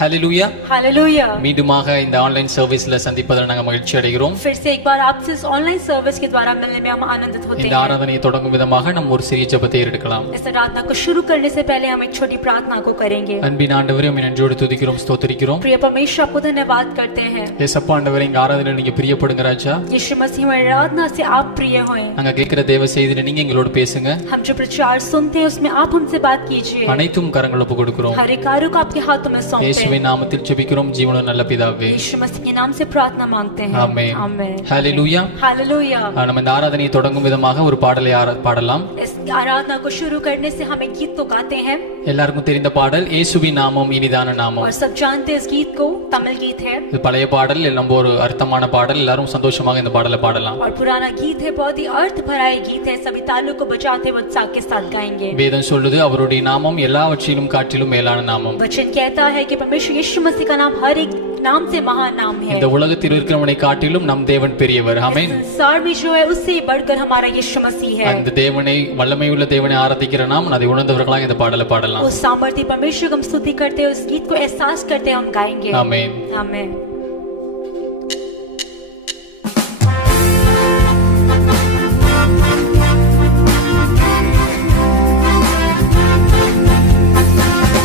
Hallelujah hallelujah. மீண்டுமாக இந்த online சர்வீஸ்ல சந்திப்பதில் நாங்கள் மகிழ்ச்சி அடைகிறோம். फिर से एक बार आपसे इस ऑनलाइन सर्विस के द्वारा मिलने में हम आनंदित होते இந்த हैं। ஆராதனையை தொடங்கும் விதமாக நம்ம ஒரு சிறிய ஜெபத்தை எடுக்கலாம். इस आराधना को शुरू करने से पहले हम एक छोटी प्रार्थना को करेंगे। அன்பின் ஆண்டவரே உம்மை நன்றியோடு துதிக்கிறோம், ஸ்தோத்திரிக்கிறோம். प्रिय परमेश्वर, आपको धन्यवाद करते हैं। ஏசப்பா ஆண்டவரே, இந்த ஆராதனையில நீங்க பிரியப்படுங்க ராஜா. यीशु मसीह, हमारी आराधना से आप प्रिय हों। நாங்க கேட்கிற தேவ செய்தியில நீங்க எங்களோடு பேசுங்க. हम जो प्रचार सुनते हैं उसमें आप हमसे बात कीजिए। அனைத்தும் கரங்கள் ஒப்பு கொடுக்கிறோம். हर एक कार्य को आपके हाथों में सौंपते இயேசுவின் हैं। நாமத்தில் ஜெபிக்கிறோம் ஜீவனுள்ள நல்ல பிதாவே. यीशु मसीह के नाम से प्रार्थना मांगते हैं। ஆமென். आमेन। हालेलुया. हालेलुया। நம்ம இந்த ஆராதனையை தொடங்கும் விதமாக ஒரு பாடலை பாடலாம். इस आराधना को शुरू करने से हम एक गीत तो गाते हैं। எல்லாருக்கும் தெரிந்த பாடல் இயேசுவின் நாமம் இனிதான நாமம். और सब जानते हैं इस गीत को, तमिल गीत है। இது பழைய பாடல், நம்ம ஒரு அர்த்தமான பாடல், எல்லாரும் சந்தோஷமாக இந்த பாடலை பாடலாம். और पुराना गीत है, बहुत ही अर्थ भरा गीत है। सभी तालों को बजाते हुए उत्साह के साथ गाएंगे। வேதம் சொல்லுது அவருடைய நாமம் எல்லாவற்றிலும் காட்டிலும் மேலான நாமம். वचन कहता है कि परमेश्वर यीशु मसीह का नाम हर एक नाम से महान नाम है। இந்த உலகத்தில் இருக்கிறவனை காட்டிலும் நம் தேவன் பெரியவர். ஆமென். संसार में जो है उससे बढ़कर हमारा यीशु मसीह है। அந்த தேவனை, வல்லமையுள்ள தேவனை ஆராதிக்கிற நாம் அதை உணர்ந்தவர்களாக இந்த பாடலை பாடலாம். उस सामर्थ्य परमेश्वर को हम स्तुति करते हैं, उस गीत को एहसास करते हैं, हम गाएंगे। आमेन। आमेन।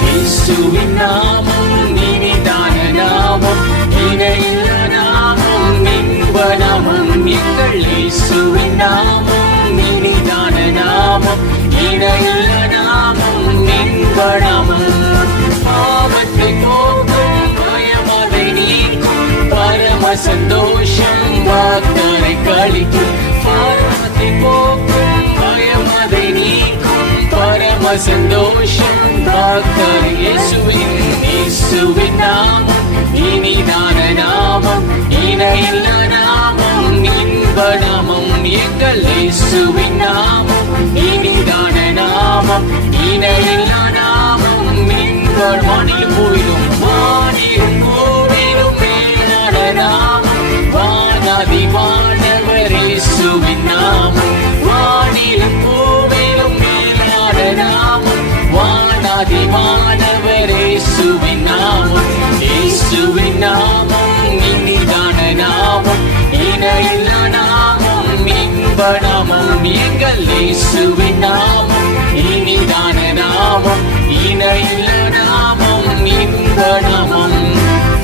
இயேசுவின் நாமம் இனிதான நாமம், இணையில்ல நாமம், இன்ப நாமம். எங்கள் இயேசுவின் நாமம் இனிதான நாமம், இணையில்ல நாமம், இன்ப நாமம். பாவத்தை போக்கும், பயமதை நீக்கும், பரம சந்தோஷம் வாக்தரை கழிக்கும். பாவத்தை போக்கும், பயமதை நீக்கும், பரம சந்தோஷம் வாக்தரை. இயேசுவின் நாமம் இனிதான நாமம், இணையில்ல நாமம், இன்ப நாமம். எங்கள் இயேசுவின் நாமம் இனிதான நாமம், இணையில்ல நாமம், இன்ப. வானிலும் பூவிலும், வானிலும் பூவிலும் மேலான நாமம், வானாதி வானவர் இயேசுவின் நாமம். வானிலும் பூவிலும் மேலான நாமம், வானாதி வானவர் இயேசுவின் நாமம். இயேசுவின் நாமம் இனிதான நாமம், இணையில்ல நாமம், இன்ப நாமம். எங்கள் இயேசுவின் நாமம் இனிதான நாமம், இணையில்ல நாமம், இன்ப நாமம்.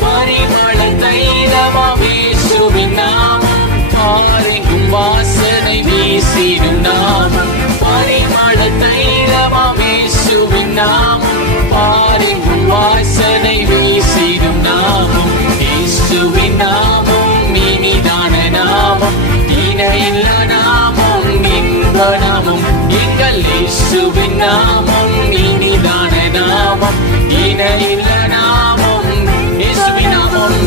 பரிமள தைலமாம் இயேசுவின் நாமம், பாரெங்கும் வாசனை வீசிடும் நாமம். பரிமள தைலமாம் இயேசுவின் நாமம், பாரெங்கும் வாசனை வீசிடும் நாமம். இயேசுவின் நாமம் இனிதான நாமம், இணையில்ல நாமம், இன்ப நாமம். எங்கள் இயேசுவின் நாமம் இனிதான நாமம், இணையில்ல நாமம். இயேசுவின் நாமம்,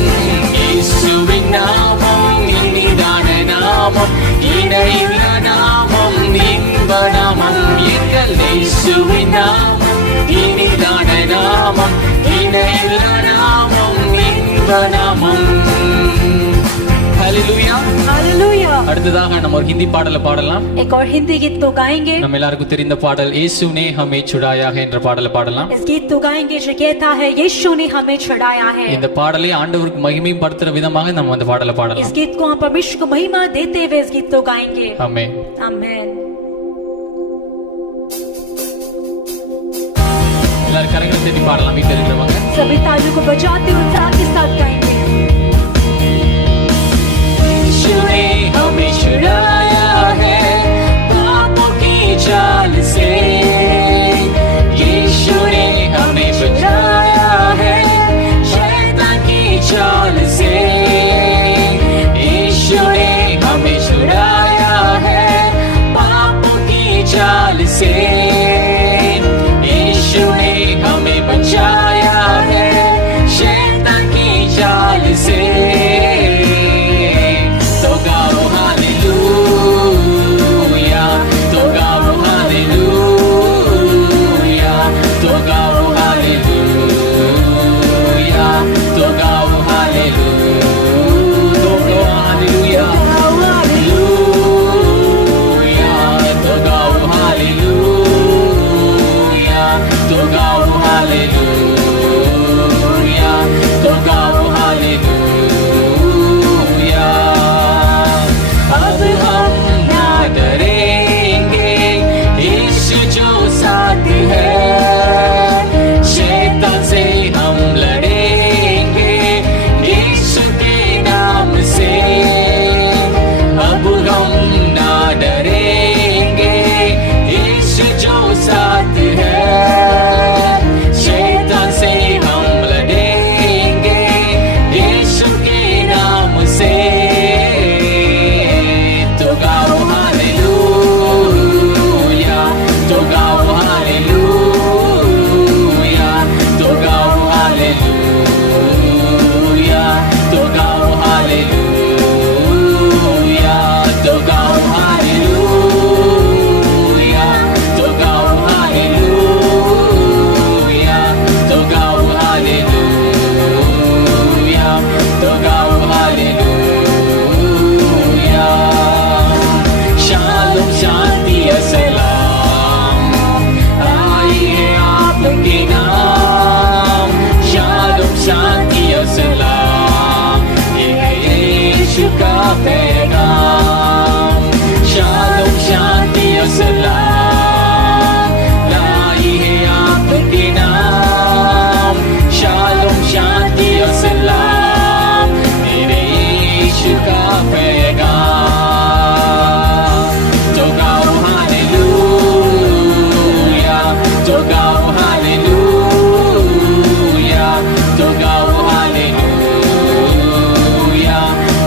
இயேசுவின் நாமம் இனிதான நாமம், இணையில்ல நாமம், இன்ப நாமம். எங்கள் இயேசுவின் நாமம் இனிதான நாமம், இணையில்ல நாமம், இன்ப நாமம். हालेलुया। हालेलुया। அடுத்ததாக நம்ம ஒரு ஹிந்தி பாடலை பாடலாம். एक और हिंदी गीत तो गाएंगे। நம்ம எல்லாருக்கும் தெரிந்த பாடல் இயேசு ने हमें छुड़ाया है என்ற பாடலை பாடலாம். इस गीत तो गाएंगे जो कहता है यीशु ने हमें छुड़ाया है। இந்த பாடலை ஆண்டவருக்கு மகிமைப்படுத்துற விதமாக நம்ம அந்த பாடலை பாடலாம். इस गीत को हम परमेश्वर को महिमा देते हुए इस गीत तो गाएंगे। आमेन। आमेन। எல்லாரும் கரங்களை தட்டி பாடலாம். வீட்டில் இருக்கிறவங்க सभी तालियों को बजाते हुए उत्साह के साथ गाएंगे। यीशु ने हमें छुड़ाया है पापों की जाल से, यीशु ने हमें बचाया है शैतान की जाल से. यीशु ने हमें छुड़ाया है पापों की जाल से, यीशु ने हमें बचाया है शैतान की जाल से. तो गाओ हालेलुया, तो गाओ हालेलुया, तो गाओ हालेलुया, तो गाओ हालेलुया, तो गाओ हालेलुया, हालेलुया, तो गाओ हालेलुया. तो गाओ हालेलुया, तो गाओ हालेलुया, तो गाओ हालेलुया, तो गाओ हालेलुया, तो गाओ हालेलुया, तो गाओ हालेलुया, तो गाओ हालेलुया। शालोम शांति सलाम आई है आपके नाम, शालोम शांति सलाम ये है यीशु का पैगाम। शालोम शांति सलाम लाई है आपके नाम, शालोम शांति सलाम मेरे यीशु का पैगाम। तो गाओ हालेलुया, तो गाओ हालेलुया, तो गाओ हालेलुया,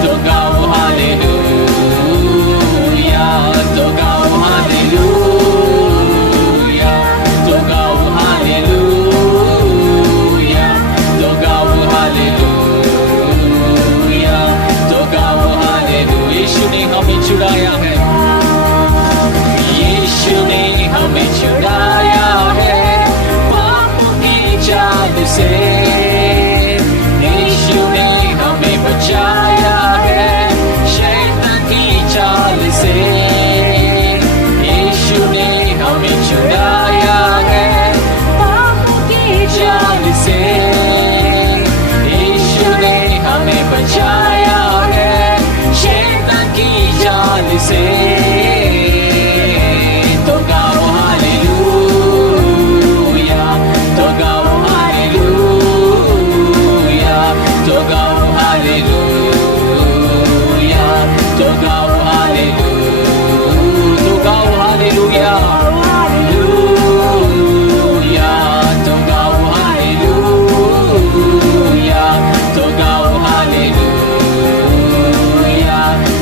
तो गाओ हालेलुया, तो गाओ हालेलुया, तो गाओ हालेलुया, तो गाओ हालेलुया, तो गाओ हालेलुया। यीशु ने हमें छुड़ाया है, यीशु ने हमें छुड़ाया है पापों की जाल से, यीशु ने हमें बचाया है शैतान की चाल से, यीशु ने हमें छुड़ाया है पापों की जाल से, यीशु ने हमें बचाया है शैतान की जाल से। तो गाओ हालेलुया, तो गाओ हालेलुया, तो गाओ हालेलुया, तो गाओ हालेलुया, तो गाओ हालेलुया, हालेलुया, तो गाओ हालेलुया, तो गाओ हालेलुया,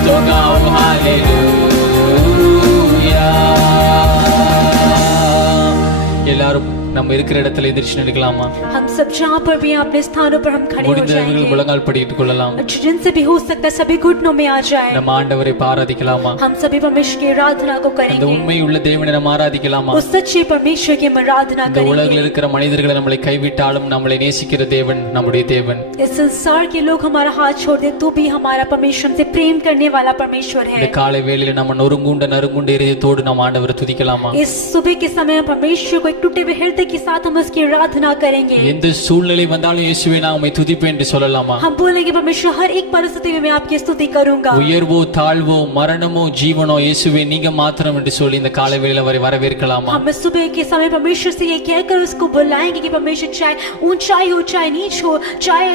तो गाओ हालेलुया। எல்லாரும் நம்ம இருக்கிற இடத்துல எதிர்த்து நிற்கலாமா? हम सब जहाँ पर भी हैं, अपने स्थानों पर हम खड़े हो முடிந்தவர்கள் जाएंगे। முழங்கால் படியிட்டுக் கொள்ளலாம்। जिनसे भी हो सकता है सभी घुटनों में आ जाए। நம்ம ஆண்டவரை ஆராதிக்கலாமா? हम सभी परमेश्वर की आराधना को அந்த करेंगे। உண்மை உள்ள தேவனை நம்ம ஆராதிக்கலாமா? उस सच्चे परमेश्वर की हम आराधना இந்த உலகில் करेंगे। இருக்கிற மனிதர்களை நம்மளை கைவிட்டாலும் நம்மளை நேசிக்கிற தேவன் நம்முடைய தேவன்। इस संसार के लोग हमारा हाथ छोड़ दे तो भी हमारा परमेश्वर हमसे प्रेम करने वाला परमेश्वर இந்த है। காலை வேளையில நம்ம நறுங்குண்ட இதயத்தோடு நம்ம ஆண்டவரை துதிக்கலாமா? इस सुबह के समय हम परमेश्वर को एक टूटे हुए हृदय के साथ हम उसकी आराधना करेंगे। எந்த சூழ்நிலை வந்தாலும் இயேசுவே நான் உம்மை துதிப்பேன் என்று சொல்லலாமா? हम बोलेंगे परमेश्वर हर एक परिस्थिति में मैं आपकी स्तुति करूंगा। உயர்வோ தாழ்வோ மரணமோ ஜீவனோ இயேசுவே நீங்க மாத்திரம் என்று சொல்லி இந்த காலை வேளையில அவரை வரவேற்கலாமா? हम इस सुबह के समय परमेश्वर से ये कहकर उसको बुलाएंगे कि परमेश्वर चाहे ऊंचाई हो चाहे नीच हो चाहे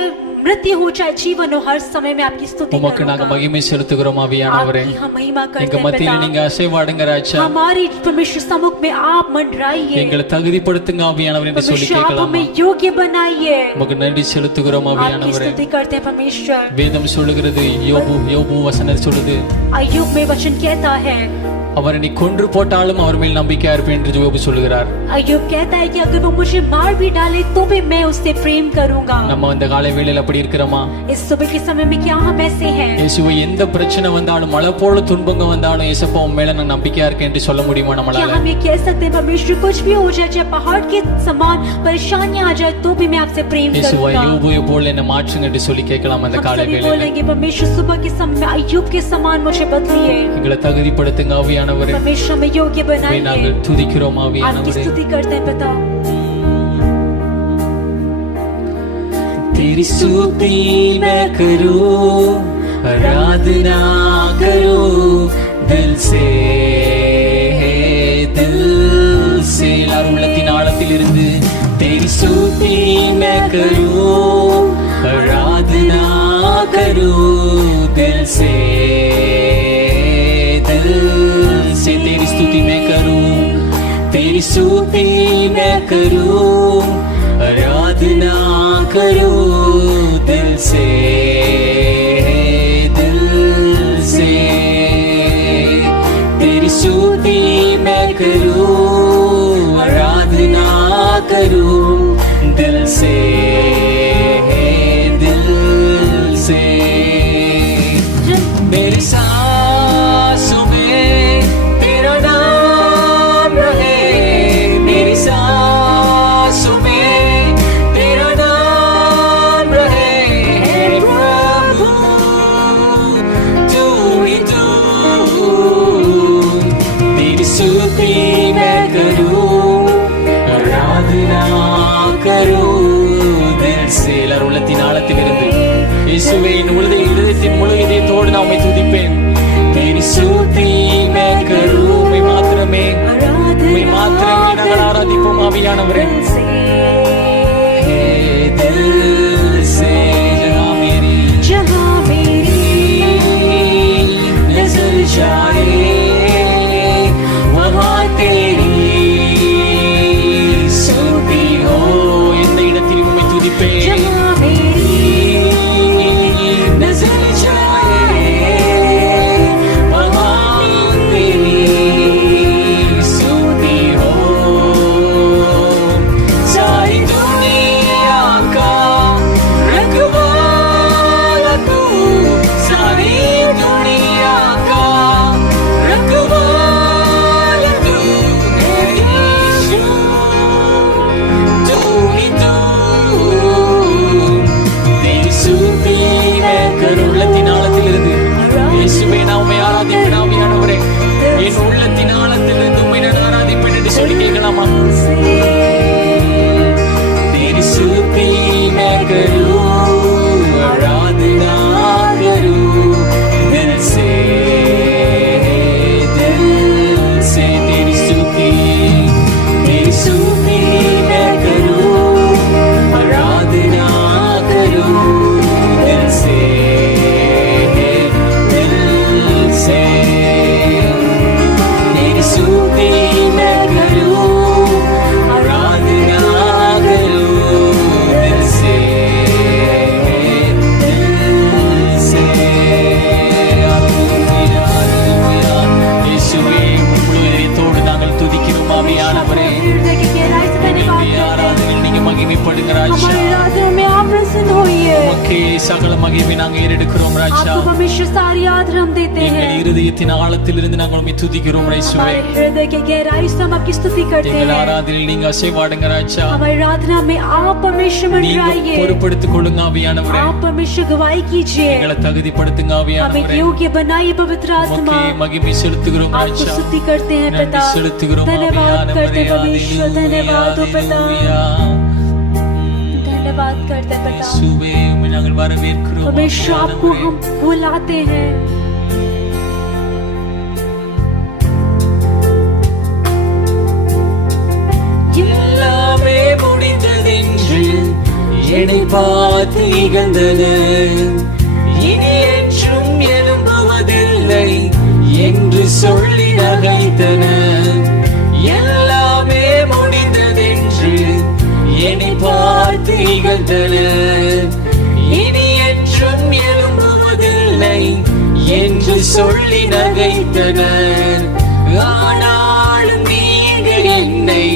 मृत्यु हो चाहे जीवन हो हर समय में आपकी स्तुति உமக்கு நாங்க करूंगा। மகிமை செலுத்துகிறோம் ஆவியானவரே। आपकी हम महिमा எங்க करते हैं மத்தியில पिता। நீங்க அசைவாடுங்க ராஜா। हमारी परमेश्वर सम्मुख में आप मंडराइए। எங்களை தகுதிப்படுத்துங்க ஆவியானவரே என்று சொல்லி परमेश्वर आप கேட்கலாமா? हमें योग्य बनाइए। உமக்கு நன்றி செலுத்துகிறோம் आपकी ஆவியானவரே। स्तुति करते हैं परमेश्वर। வேதம் சொல்லுகிறது, யோபு வசனம் சொல்லுது, अय्यूब में वचन कहता है, அவரை நீ கொன்று போட்டாலும் அவர் மேல் நம்பிக்கையா இருப்பேன் என்று யோபு சொல்லுகிறார்। अय्यूब कहता है कि अगर वो मुझे मार भी डाले तो भी मैं उससे प्रेम करूंगा। நம்ம இந்த காலை வேளையில அப்படி இருக்கிறோமா? इस सुबह के समय में क्या हम ऐसे हैं? இயேசுவே எந்த பிரச்சனை வந்தாலும் மழை போல துன்பங்கள் வந்தாலும் இயேசப்பா உன் மேல நான் நம்பிக்கையா இருக்கேன் என்று சொல்ல முடியுமா क्या நம்மளால? हम ये कह सकते हैं परमेश्वर कुछ भी हो जाए चाहे पहाड़ के समान परेशानियां आ जाए तो भी मैं आपसे प्रेम இயேசுவே करूंगा। யோபுவை போல என்ன மாற்றுங்க என்று சொல்லி கேட்கலாம் அந்த हम காலை सभी வேளையில। बोलेंगे परमेश्वर सुबह के समय में अय्यूब के समान मुझे बदलिए। எங்களை தகுதிப்படுத்துங்க ஆவியானவரே। परमेश्वर हमें योग्य உம்மை बनाइए। நாங்கள் துதிக்கிறோம் आपकी ஆவியானவரே। स्तुति करते हैं पिता। तेरी स्तुति मैं करूं, आराधना करूं दिल से எல்லாரும் உள்ளத்தின் ஆழத்தில் இருந்து तेरी स्तुति मैं करूं, आराधना करूं दिल से तेरी स्तुति मैं करूं, तेरी स्तुति मैं करूं, आराधना करूं दिल से तेरी स्तुति मैं करूं, करूं दिल से मेरी सांसों में तेरा नाम रहे, मेरी सांसों में तेरा नाम रहे। हे प्रभु तू ही तू, तेरी स्तुति मैं करूं, आराधना करूं दिल से। எல்லாரும் உள்ளத்தின் ஆழத்திலிருந்து இயேசுவே என் இதயத்தின் முழு இதயத்தோடு நான் உம்மை துதிப்பேன். तेरी स्तुति मैं करूं, உம்மை மாத்திரமே நாங்கள் ஆராதிப்போம் ஆவியானவரே। दिल से जहाँ मेरी नजर जाए वहाँ तेरी स्तुति हो। எந்த இடத்தில் உம்மை துதிப்பேன், என் உள்ளத்தின் ஆழத்திலிருந்து உம்மை நான் ஆராதிப்பேன் என்று சொல்லி கேட்கலாமா? तेरी स्तुति मैं करूं, आराधना करूं दिल से तेरी स्तुति मैं करूं, आराधना करूं दिल से சகல மகிமை நாங்கள் ஏறெடுக்கிறோம் ராஜா। आपको परमेश्वर सारी आदर हम देते हैं। எங்கள் இருதயத்தின் ஆழத்திலிருந்து நாங்கள் உம்மை துதிக்கிறோம் இயேசுவே। हृदय के गहराई से हम आपकी स्तुति करते हैं। எங்கள் ஆராதனையில் நீங்க அசைவாடுங்க ராஜா। हमारी आराधना में आप परमेश्वर मंडराइए। பொறுப்படுத்திக் கொள்ளுங்க ஆவியானவரே। आप परमेश्वर गवाही कीजिए। எங்களை தகுதிப்படுத்துங்க ஆவியானவரே। हमें योग्य बनाइए पवित्र आत्मा। மகிமை செலுத்துகிறோம் ராஜா। आपको स्तुति करते हैं पिता। செலுத்துகிறோம் धन्यवाद करते हैं परमेश्वर। धन्यवाद हो पिता। धन्यवाद करते हैं पिता। परमेश्वर आपको हम बुलाते हैं। எல்லாமே முடிந்ததென்று என்னை பார்த்து இகழ்ந்தது, இனி என்றும் எழும்புவதில்லை என்று சொல்லி நகைத்தனர்। எல்லாமே முடிந்ததென்று என்னை பார்த்து இகழ்ந்தனர், இனி என்றும் எழும்புவதில்லை என்று சொல்லி நகைத்தனர்। ஆனாலும் நீங்கள் என்னை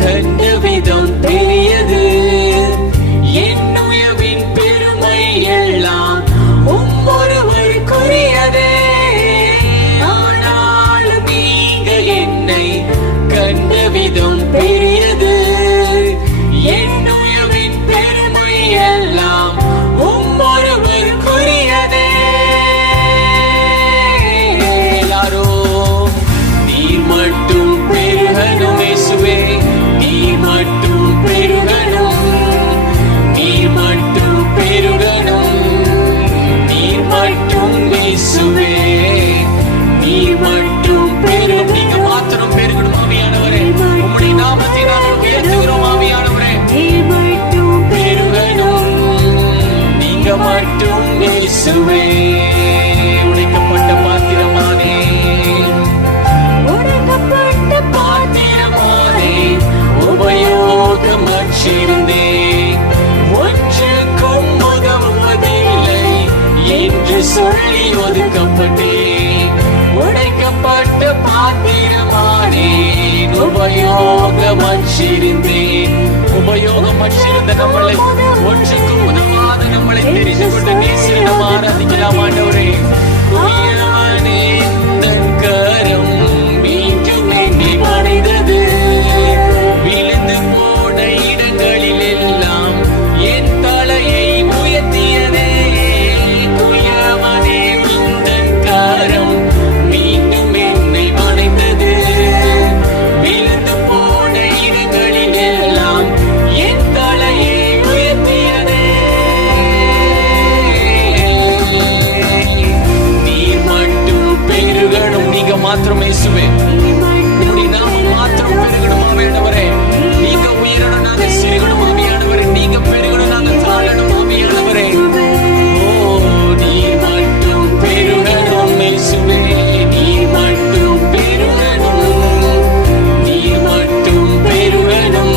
கண்ட விதம் பெரியது, என் உயர்வின் பெருமை எல்லாம் ஒருவருக்குரியதே। ஆனாலும் நீங்கள் என்னை கண்ட விதம் பெரியது, என் உயர்வின் பெருமை எல்லாம் ஒருவருக்குரியதே। எல்லாரோ நீர் மட்டும் பெருகணும் இயேசுவே, நீர் மட்டும் பெருகணும், நீர் மட்டும் பெருகணும், நீர் மட்டும் இயேசுவே, நீர் மட்டும் பெருகும்। நீங்க மாத்திரம் பெருகணும் ஆவியானவரே, உம்முடைய நாமத்தை நாங்கள் உயர்த்துகிறோம் ஆவியானவரே। நீர் மட்டும் பெருகணும், நீங்க மட்டும் இயேசுவே। உடைக்கப்பட்ட பாத்திரமானே, உடைக்கப்பட்ட பாத்திரமானே, உபயோகமற்றிருந்தேன், ஒன்றுக்கும் உதவுவதில்லை என்று சொல்லி ஒதுக்கப்பட்டேன்। உடைக்கப்பட்ட பாத்திரமானே, உபயோகமற்றிருந்தேன், பரலோகம் மற்றிருந்த நம்மளை ஒன்றுக்கும் உதவாத நம்மளை தெரிந்து கொண்ட நேசரை நம்ம ஆராதிக்கலாம் ஆண்டவரே. உயரமான எந்தன் கரம் மீண்டும் என்னை வணைந்தது. விழுந்து போன இடங்களில் எல்லாம் என் தலையை உயர்த்தியதே. உயரமான எந்தன் கரம் மீண்டும் என்னை வணைந்தது. விழுந்து போன இடங்களில் எல்லாம் என் தலையை உயர்த்தியதே. நீர் மட்டும் பெருகணும். நீங்க மாத்திரம் இயேசுவே, உம்முடைய நாமம் மாத்திரம் பெருகணும் ஆவியானவரே. நீங்க உயரணும், நாங்க சிறுகணும் ஆவியானவரே. நீங்க பெருகணும், நாங்க தாழணும் ஆவியானவரே. ஓ நீர் மட்டும் பெருகணும் இயேசுவே. நீர் மட்டும் பெருகணும். நீர் மட்டும் பெருகணும்.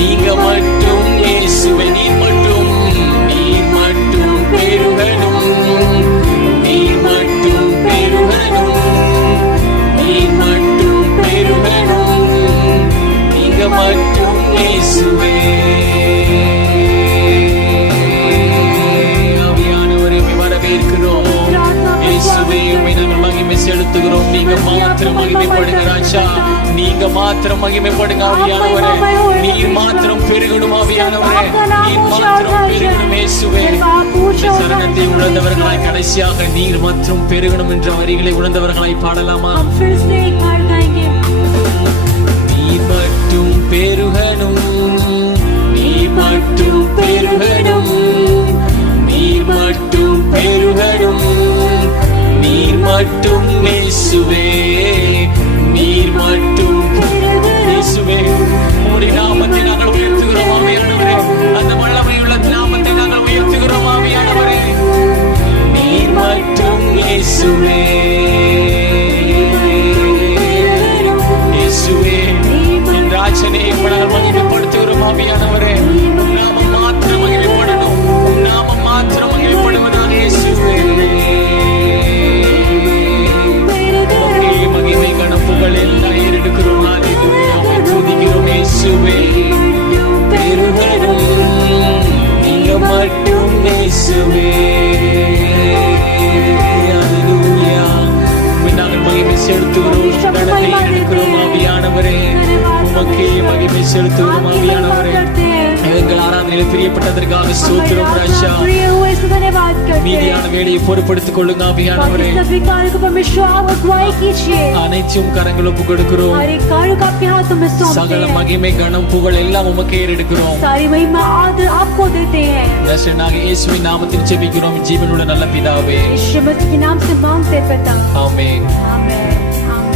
நீங்க மட்டும் இயேசுவே. நீர் மட்டும் பெருகணும். நீர் மட்டும் பெருகணும். நீர் மட்டும் பெருகணும். நீங்க மட்டும் இயேசுவே. ஆவியானவரே, உம்மை வரவேற்கிறோம் இயேசுவே. உம்மை நாங்கள் மகிமை செலுத்துகிறோம். நீங்க மாத்திரம் மகிமைப்படுங்க ராஜா. நீங்க மாத்திரம் மகிமைப்படுங்க ஆவியானவரே. நீர் மாத்திரம் பெருகணும் ஆவியானவரே. நீர் மாத்திரம் பெருகணும் இயேசுவே. இந்த சரணத்தை உணர்ந்தவர்களாய் கடைசியாக நீர் மாத்திரம் பெருகணும் என்ற வரிகளை உணர்ந்தவர்களாய் பாடலாமா? हम फिर से एक बार गाएंगे। நீர் மட்டும் பெருகணும். நீர் மட்டும் பெருகணும். நீர் மட்டும் பெருகணும். நீர் மட்டும் இயேசுவே. நீர் மட்டும் இயேசுவே. உம்முடைய நாமத்தை நாங்கள் உயர்த்துகிறோம் ஆவியானவரே. அந்த வல்லமையுள்ள நாமத்தை நாங்கள் உயர்த்துகிறோம் ஆவியானவரே. நீர் மட்டும் இயேசுவே. இயேசுவே என் ராஜனே, இப்ப நாங்கள் மகிமைப்படுத்துகிறோம் ஆவியானவரே. உம் நாமம் மாத்திரம் மகிமைப்படணும். உம் நாமம் மாத்திரம் மகிமைப்படுவதாக இயேசுவே. உமக்கே மகிமை கனப்புகள் எல்லாம் ஏறெடுக்கிறோம். ஹல்லேலூயா. உம்மை துதிக்கிறோம் இயேசுவே. பெருகணும். நீங்க மட்டும் இயேசுவே. ஹல்லேலூயா. உம்மை நாங்கள் மகிமை செலுத்துகிறோம். கடலை எடுக்கிறோம் ஆவியானவரே. உமக்கே மகிமை செலுத்துகிறோம் ஆவியானவரே. எங்கள் ஆராதனையில் பிரியப்பட்டதற்காக ஸ்தோத்திரம் ராஜா. प्रिय हुए इसको धन्यवाद करते हैं। மீதியான வேலையை பொறுப்படுத்திக் கொள்ளுங்க ஆவியானவரே. बाकी सभी कार्य को परमेश्वर आप अगुवाई कीजिए। அனைத்தும் கரங்கள் ஒப்பு கொடுக்கிறோம். हर एक कार्य को आपके हाथों में सौंपते சகல हैं। மகிமை கனம் புகழ் எல்லாம் உமக்கே எடுக்கிறோம். सारी महिमा आदर आपको देते हैं। நசரேயனாகிய இயேசுவின் நாமத்தில் ஜெபிக்கிறோம் ஜீவனுள்ள நல்ல பிதாவே. यीशु मसीह के नाम से मांगते हैं पिता। ஆமென். आमीन। आमीन।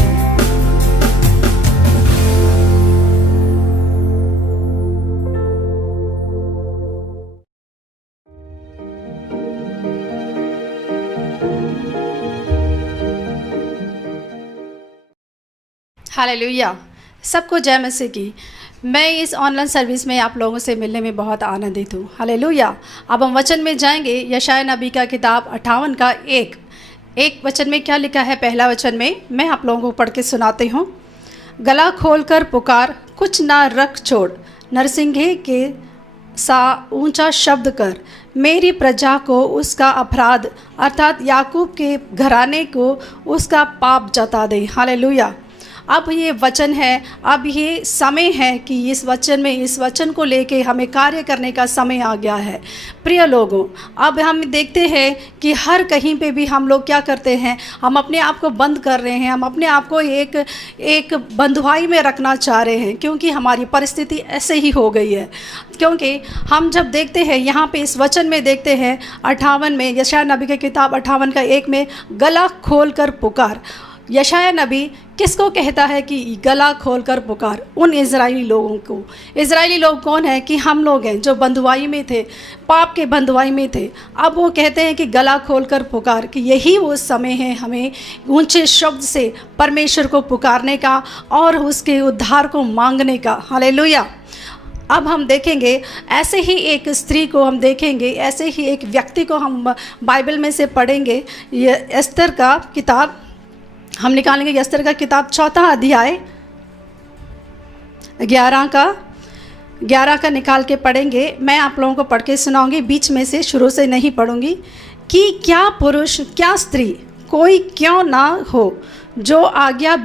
हालेलुया। सबको जय मसीह की। मैं इस ऑनलाइन सर्विस में आप लोगों से मिलने में बहुत आनंदित हूँ। हालेलुया। अब हम वचन में जाएंगे। यशायाह नबी का किताब 58 का एक वचन में क्या लिखा है। पहला वचन में मैं आप लोगों को पढ़ के सुनाती हूँ। गला खोलकर पुकार, कुछ ना रख छोड़, नरसिंहे के सा ऊंचा शब्द कर, मेरी प्रजा को उसका अपराध अर्थात याकूब के घराने को उसका पाप जता दे। हालेलुया। अब ये वचन है, अब ये समय है कि इस वचन को लेके हमें कार्य करने का समय आ गया है। प्रिय लोगों, अब हम देखते हैं कि हर कहीं पे भी हम लोग क्या करते हैं, हम अपने आप को बंद कर रहे हैं, हम अपने आप को एक बंधुआई में रखना चाह रहे हैं, क्योंकि हमारी परिस्थिति ऐसे ही हो गई है। क्योंकि हम जब देखते हैं यहाँ पे इस वचन में देखते हैं 58 में, यशायाह नबी की किताब 58 का 1 में, गला खोल कर पुकार। यशायाह नबी किसको कहता है कि गला खोलकर पुकार? उन इज़राइली लोगों को। इज़राइली लोग कौन है? कि हम लोग हैं जो बंधुआई में थे, पाप के बंधुआई में थे। अब वो कहते हैं कि गला खोलकर पुकार, कि यही वो समय है हमें ऊंचे शब्द से परमेश्वर को पुकारने का और उसके उद्धार को मांगने का। हालेलुया। अब हम देखेंगे ऐसे ही एक स्त्री को हम देखेंगे, ऐसे ही एक व्यक्ति को हम बाइबल में से पढ़ेंगे। ये एस्तर का किताब हम निकालेंगे। एस्तर का किताब 4 अध्याय 11 का 11 का निकाल के पढ़ेंगे। मैं आप लोगों को पढ़ के सुनाऊंगी, बीच में से शुरू से नहीं पढ़ूंगी। कि क्या पुरुष क्या स्त्री कोई क्यों ना हो जो आज्ञा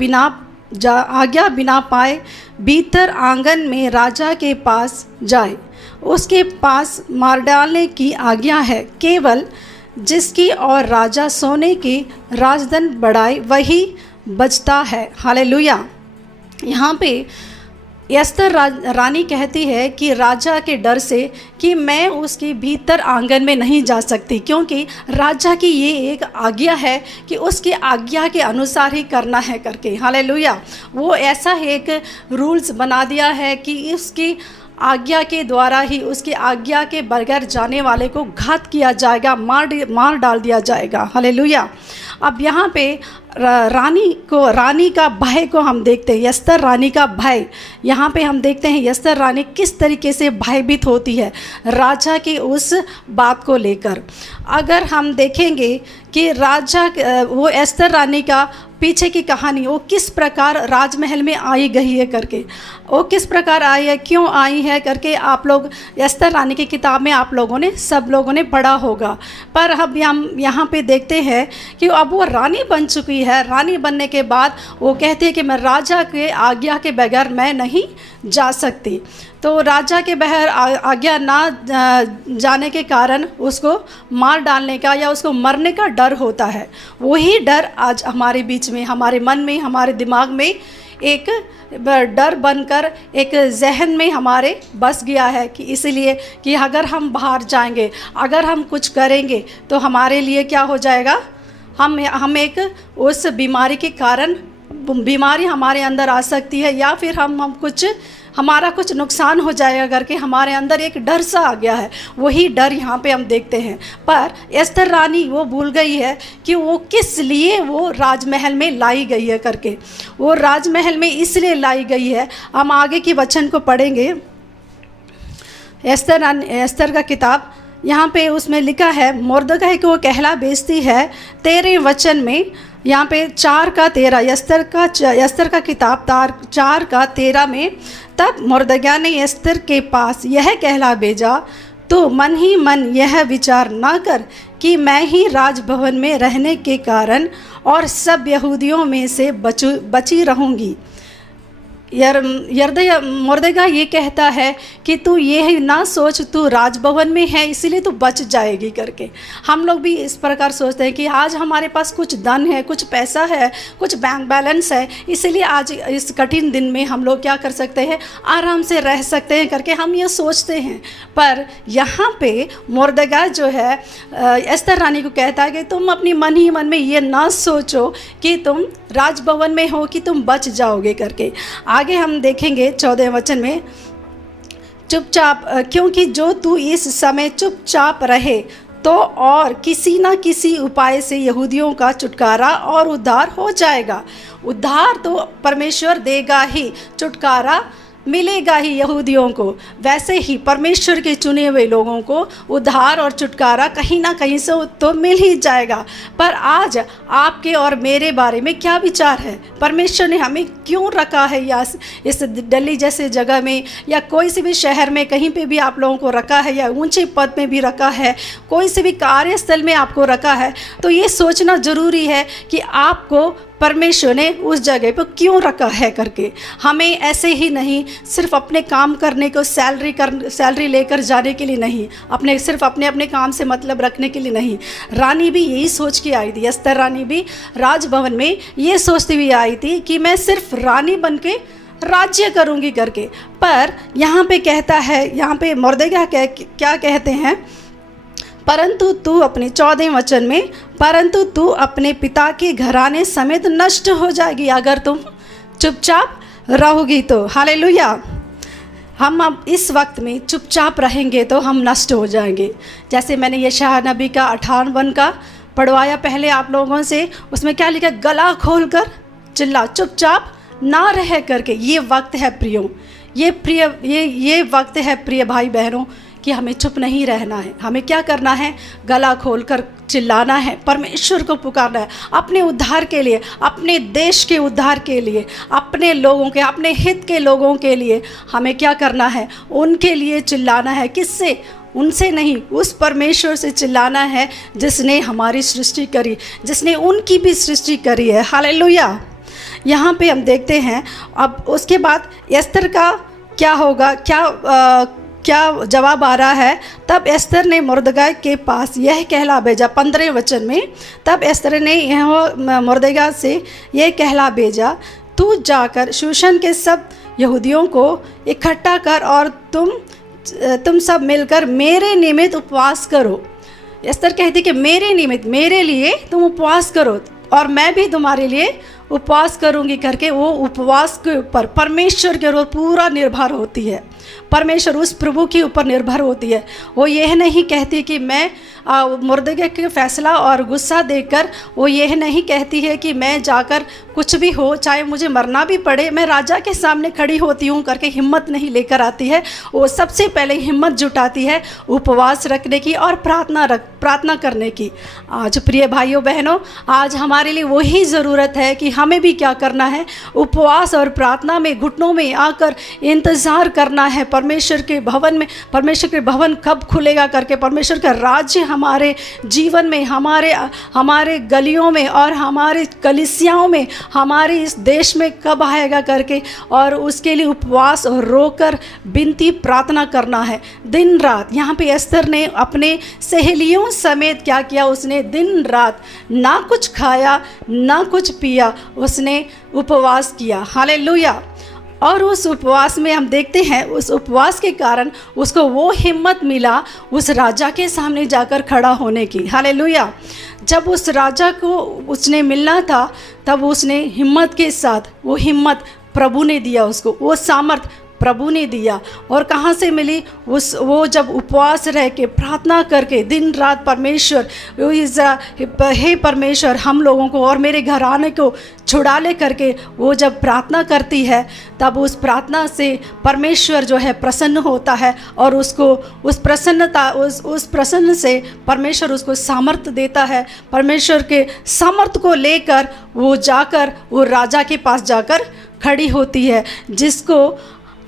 बिना पाए भीतर आंगन में राजा के पास जाए। उसके पास मार डालने की आज्ञा है, केवल जिसकी और राजा सोने की राजदंड बढ़ाए वही बचता है। हालेलुया। यहाँ पे एस्तर रानी कहती है कि राजा के डर से कि मैं उसके भीतर आंगन में नहीं जा सकती, क्योंकि राजा की ये एक आज्ञा है कि उसकी आज्ञा के अनुसार ही करना है करके। हालेलुया। वो ऐसा एक रूल्स बना दिया है कि उसकी आज्ञा के द्वारा ही, उसकी आज्ञा के बगैर जाने वाले को घात किया जाएगा, मार डाल दिया जाएगा। हालेलुया। अब यहाँ पे रानी का भय को हम देखते हैं, एस्तर रानी का भय। यहाँ पे हम देखते हैं एस्तर रानी किस तरीके से भयभीत होती है राजा की उस बात को लेकर। अगर हम देखेंगे कि राजा वो एस्तर रानी का पीछे की कहानी, वो किस प्रकार राजमहल में आई गई है करके, वो किस प्रकार आई है, क्यों आई है करके आप लोग एस्तर रानी की किताब में आप लोगों ने सब लोगों ने पढ़ा होगा। पर अब हम यहाँ पे देखते हैं कि अब वो रानी बन चुकी है। रानी बनने के बाद वो कहती है कि मैं राजा के आज्ञा के बगैर मैं नहीं जा सकती। तो राजा के बगैर आज्ञा ना जाने के कारण उसको मार डालने का या उसको मरने का डर होता है। वही डर आज हमारे बीच में, हमारे मन में, हमारे दिमाग में एक डर बनकर एक जहन में हमारे बस गया है कि इसलिए कि अगर हम बाहर जाएंगे, अगर हम कुछ करेंगे तो हमारे लिए क्या हो जाएगा, हम एक उस बीमारी के कारण बीमारी हमारे अंदर आ सकती है, या फिर हमारा कुछ नुकसान हो जाएगा करके हमारे अंदर एक डर सा आ गया है। वही डर यहाँ पे हम देखते हैं। पर एस्तर रानी वो भूल गई है कि वो किस लिए वो राजमहल में लाई गई है करके। वो राजमहल में इसलिए लाई गई है। हम आगे की वचन को पढ़ेंगे, एस्तर का किताब। यहाँ पे उसमें लिखा है, मुर्दगाई को कहला बेचती है 13 वचन में, यहाँ पे 4 का 13, एस्तर का किताब 4 का 13 में, तब मुर्दगाई ने एस्तर के पास यह कहला भेजा, तो मन ही मन यह विचार ना कर कि मैं ही राजभवन में रहने के कारण और सब यहूदियों में से बची रहूँगी। मुर्दगाई ये कहता है कि तू ये ना सोच तू राजभवन में है इसलिए तू बच जाएगी करके। हम लोग भी इस प्रकार सोचते हैं कि आज हमारे पास कुछ धन है, कुछ पैसा है, कुछ बैंक बैलेंस है, इसलिए आज इस कठिन दिन में हम लोग क्या कर सकते हैं, आराम से रह सकते हैं करके हम ये सोचते हैं। पर यहाँ पे मुर्दगाई जो है एस्तर रानी को कहता है कि तुम अपनी मन ही मन में ये ना सोचो कि तुम राजभवन में हो कि तुम बच जाओगे करके। आगे हम देखेंगे 14 वचन में, चुपचाप, क्योंकि जो तू इस समय चुपचाप रहे तो और किसी न किसी उपाय से यहूदियों का छुटकारा और उद्धार हो जाएगा। उद्धार तो परमेश्वर देगा ही, छुटकारा मिलेगा ही यहूदियों को। वैसे ही परमेश्वर के चुने हुए लोगों को उद्धार और छुटकारा कहीं ना कहीं से तो मिल ही जाएगा। पर आज आपके और मेरे बारे में क्या विचार है? परमेश्वर ने हमें क्यों रखा है या इस दिल्ली जैसे जगह में, या कोई से भी शहर में कहीं पे भी आप लोगों को रखा है, या ऊंचे पद में भी रखा है, कोई से भी कार्यस्थल में आपको रखा है, तो ये सोचना ज़रूरी है कि आपको परमेश्वर ने उस जगह पर क्यों रखा है करके। हमें ऐसे ही नहीं, सिर्फ अपने काम करने को सैलरी लेकर जाने के लिए नहीं, सिर्फ अपने काम से मतलब रखने के लिए नहीं। रानी भी यही सोच के आई थी, एस्तर रानी भी राजभवन में ये सोचती हुई आई थी कि मैं सिर्फ रानी बन के राज्य करूँगी करके। पर यहाँ पे कहता है, यहाँ पे मुर्दगाई क्या कहते हैं, परंतु तू अपने 14 वचन में, परंतु तू अपने पिता के घराने समेत नष्ट हो जाएगी अगर तुम चुपचाप रहोगी तो। हालेलुया। हम अब इस वक्त में चुपचाप रहेंगे तो हम नष्ट हो जाएंगे। जैसे मैंने यशायाह नबी का 58 का पढ़वाया पहले आप लोगों से, उसमें क्या लिखा, गला खोल कर चिल्ला, चुपचाप ना रह करके। ये वक्त है प्रियो, ये वक्त है प्रिय भाई बहनों कि हमें चुप नहीं रहना है, हमें क्या करना है, गला खोलकर चिल्लाना है, परमेश्वर को पुकारना है अपने उद्धार के लिए, अपने देश के उद्धार के लिए, अपने लोगों के, अपने हित के लोगों के लिए हमें क्या करना है, उनके लिए चिल्लाना है। किससे? उनसे नहीं, उस परमेश्वर से चिल्लाना है जिसने हमारी सृष्टि करी, जिसने उनकी भी सृष्टि करी है। हालेलुया। यहाँ पे हम देखते हैं अब उसके बाद एस्तर का क्या होगा, क्या जवाब आ रहा है। तब एस्तर ने मुर्दगाय के पास यह कहला भेजा, 15 वचन में, तब एस्तर ने यह मुर्दगाय से यह कहला भेजा, तू जाकर शूशन के सब यहूदियों को इकट्ठा कर और तुम सब मिलकर मेरे निमित्त उपवास करो। एस्तर कहती कि मेरे निमित्त, मेरे लिए तुम उपवास करो और मैं भी तुम्हारे लिए उपवास करूंगी करके वो उपवास के ऊपर परमेश्वर के ऊपर पूरा निर्भर होती है। परमेश्वर उस प्रभु के ऊपर निर्भर होती है। वो यह नहीं कहती कि मैं मुर्दगाय के फैसला और गुस्सा देकर वो यह नहीं कहती है कि मैं जाकर कुछ भी हो, चाहे मुझे मरना भी पड़े, मैं राजा के सामने खड़ी होती हूँ करके हिम्मत नहीं लेकर आती है। वो सबसे पहले हिम्मत जुटाती है उपवास रखने की और प्रार्थना करने की। आज प्रिय भाइयों बहनों, आज हमारे लिए वही ज़रूरत है कि हमें भी क्या करना है, उपवास और प्रार्थना में घुटनों में आकर इंतज़ार करना है परमेश्वर के भवन में। परमेश्वर के भवन कब खुलेगा करके, परमेश्वर का राज्य हमारे जीवन में, हमारे गलियों में और हमारे कलीसियाओं में, हमारे इस देश में कब आएगा करके, और उसके लिए उपवास और रोकर विनती प्रार्थना करना है दिन रात। यहाँ पे एस्तर ने अपने सहेलियों समेत क्या किया, उसने दिन रात ना कुछ खाया ना कुछ पिया, उसने उपवास किया। हालेलुया। और उस उपवास में हम देखते हैं, उस उपवास के कारण उसको वो हिम्मत मिला उस राजा के सामने जाकर खड़ा होने की। हालेलुया। जब उस राजा को उसने मिलना था, तब उसने हिम्मत के साथ, वो हिम्मत प्रभु ने दिया उसको, वो सामर्थ प्रभु ने दिया। और कहाँ से मिली? वो जब उपवास रह के प्रार्थना करके दिन रात परमेश्वर, हे परमेश्वर हम लोगों को और मेरे घराने को छुड़ा ले करके वो जब प्रार्थना करती है, तब उस प्रार्थना से परमेश्वर जो है प्रसन्न होता है और उसको उस प्रसन्न से परमेश्वर उसको सामर्थ देता है। परमेश्वर के सामर्थ को लेकर वो जाकर वो राजा के पास जाकर खड़ी होती है, जिसको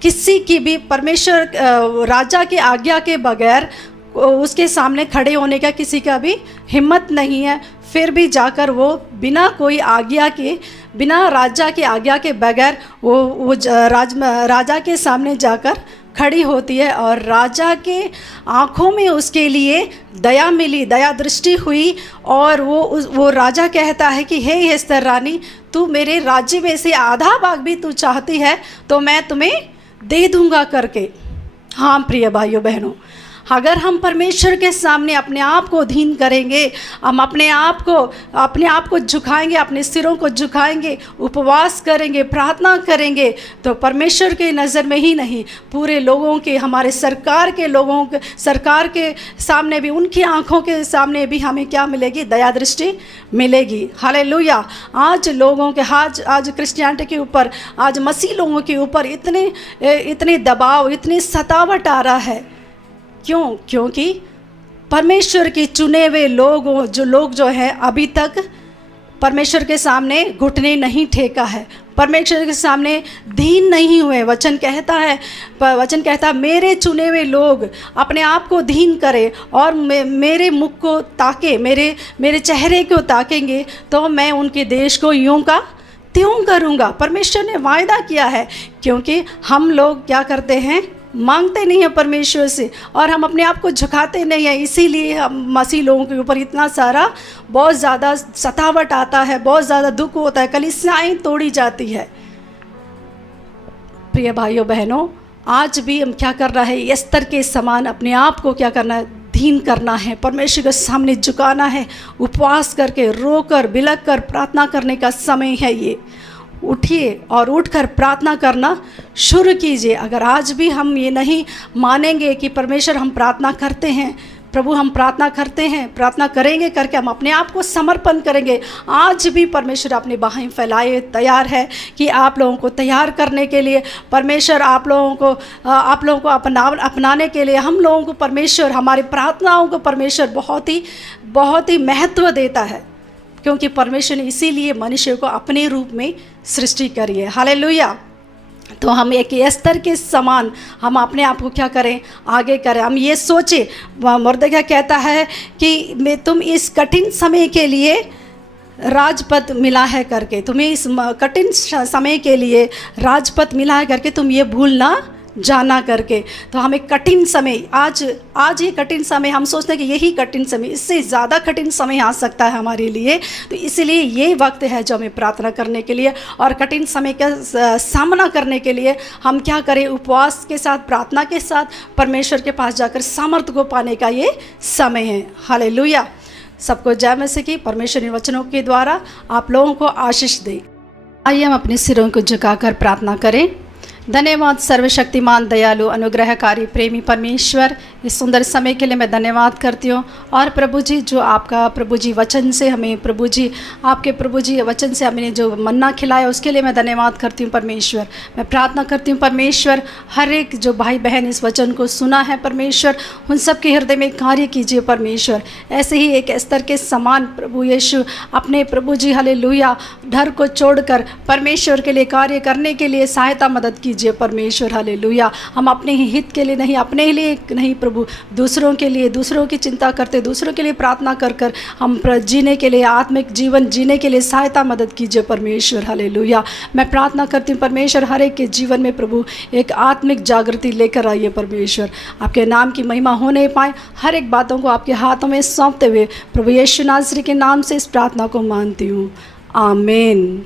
किसी की भी परमेश्वर राजा की आज्ञा के बगैर उसके सामने खड़े होने का किसी का भी हिम्मत नहीं है। फिर भी जाकर वो बिना कोई आज्ञा के, बिना राजा की आज्ञा के बगैर वो राजा के सामने जाकर खड़ी होती है और राजा के आँखों में उसके लिए दया मिली, दया दृष्टि हुई। और वो राजा कहता है कि हे एस्तर रानी, तू मेरे राज्य में से आधा भाग भी तू चाहती है तो मैं तुम्हें दे दूंगा करके। हाँ प्रिय भाइयों बहनों, अगर हम परमेश्वर के सामने अपने आप को अधीन करेंगे, हम अपने आप को झुकाएंगे, अपने सिरों को झुकाएंगे, उपवास करेंगे, प्रार्थना करेंगे, तो परमेश्वर के नज़र में ही नहीं, पूरे लोगों के, हमारे सरकार के सामने भी, उनकी आँखों के सामने भी हमें क्या मिलेगी? दया दृष्टि मिलेगी। हालेलुया। आज लोगों के आज क्रिश्चियनिटी के ऊपर, आज मसीह लोगों के ऊपर इतने दबाव, इतनी सतावट आ रहा है। क्यों? क्योंकि परमेश्वर के चुने हुए लोग जो हैं अभी तक परमेश्वर के सामने घुटने नहीं टेका है, परमेश्वर के सामने दीन नहीं हुए। वचन कहता है मेरे चुने हुए लोग अपने आप को दीन करें और मेरे मुख को ताके, मेरे चेहरे को ताकेंगे तो मैं उनके देश को यूं का त्यों करूँगा। परमेश्वर ने वायदा किया है। क्योंकि हम लोग क्या करते हैं? मांगते नहीं हैं परमेश्वर से और हम अपने आप को झुकाते नहीं हैं। इसीलिए हम मसीह लोगों के ऊपर इतना सारा बहुत ज़्यादा सतावट आता है, बहुत ज़्यादा दुख होता है, कलीसियाएं तोड़ी जाती है। प्रिय भाइयों बहनों, आज भी हम क्या करना है? एस्तर के समान अपने आप को क्या करना है? दीन करना है, परमेश्वर के सामने झुकाना है, उपवास करके, रोकर, बिलक कर प्रार्थना करने का समय है ये। उठिए और उठकर प्रार्थना करना शुरू कीजिए। अगर आज भी हम ये नहीं मानेंगे कि परमेश्वर हम प्रार्थना करते हैं, प्रभु हम प्रार्थना करते हैं, प्रार्थना करेंगे करके हम अपने आप को समर्पण करेंगे। आज भी परमेश्वर अपनी बाहें फैलाए तैयार है कि आप लोगों को तैयार करने के लिए, परमेश्वर आप लोगों को अपनाने के लिए, हम लोगों को परमेश्वर, हमारी प्रार्थनाओं को परमेश्वर बहुत ही महत्व देता है, क्योंकि परमेश्वर ने इसीलिए मनुष्य को अपने रूप में सृष्टि करी है। हालेलुया। तो हम एक एस्तर के समान हम अपने आप को क्या करें, आगे करें। हम ये सोचे, मुर्दखा कहता है कि तुम इस कठिन समय के लिए राजपद मिला है करके, तुम्हें इस कठिन समय के लिए राजपद मिला है करके तुम ये भूल ना जाना करके। तो हमें कठिन समय, आज ये कठिन समय, हम सोचते हैं कि यही कठिन समय, इससे ज़्यादा कठिन समय आ सकता है हमारे लिए। तो इसलिए ये वक्त है जो हमें प्रार्थना करने के लिए और कठिन समय का सामना करने के लिए हम क्या करें, उपवास के साथ, प्रार्थना के साथ परमेश्वर के पास जाकर सामर्थ्य को पाने का ये समय है। हालेलुया। सबको जय मसीह की। परमेश्वर इन वचनों के द्वारा आप लोगों को आशीष दे। आइए हम अपने सिरों को झुकाकर प्रार्थना करें। धन्यवाद सर्वशक्तिमान, दयालु, अनुग्रहकारी, प्रेमी परमेश्वर, इस सुंदर समय के लिए मैं धन्यवाद करती हूँ। और प्रभु जी, जो आपका प्रभु जी वचन से हमें, प्रभु जी आपके प्रभु जी वचन से हमें जो मन्ना खिलाया, उसके लिए मैं धन्यवाद करती हूँ परमेश्वर। मैं प्रार्थना करती हूँ परमेश्वर, हर एक जो भाई बहन इस वचन को सुना है परमेश्वर, उन सब के हृदय में कार्य कीजिए परमेश्वर। ऐसे ही एक एस्तर के समान प्रभु यीशु अपने प्रभु जी हालेलुया डर को छोड़कर परमेश्वर के लिए कार्य करने के लिए सहायता मदद कीजिए परमेश्वर। हालेलुया। हम अपने ही हित के लिए नहीं, अपने लिए नहीं प्रभु, दूसरों के लिए, दूसरों की चिंता करते, दूसरों के लिए प्रार्थना कर हम जीने के लिए, आत्मिक जीवन जीने के लिए सहायता मदद कीजिए परमेश्वर। हालेलुया। मैं प्रार्थना करती हूँ परमेश्वर, हर एक के जीवन में प्रभु एक आत्मिक जागृति लेकर आइए परमेश्वर। आपके नाम की महिमा होने पाए, हर एक बातों को आपके हाथों में सौंपते हुए प्रभु यीशु नासरी के नाम से इस प्रार्थना को मानती हूँ। आमीन।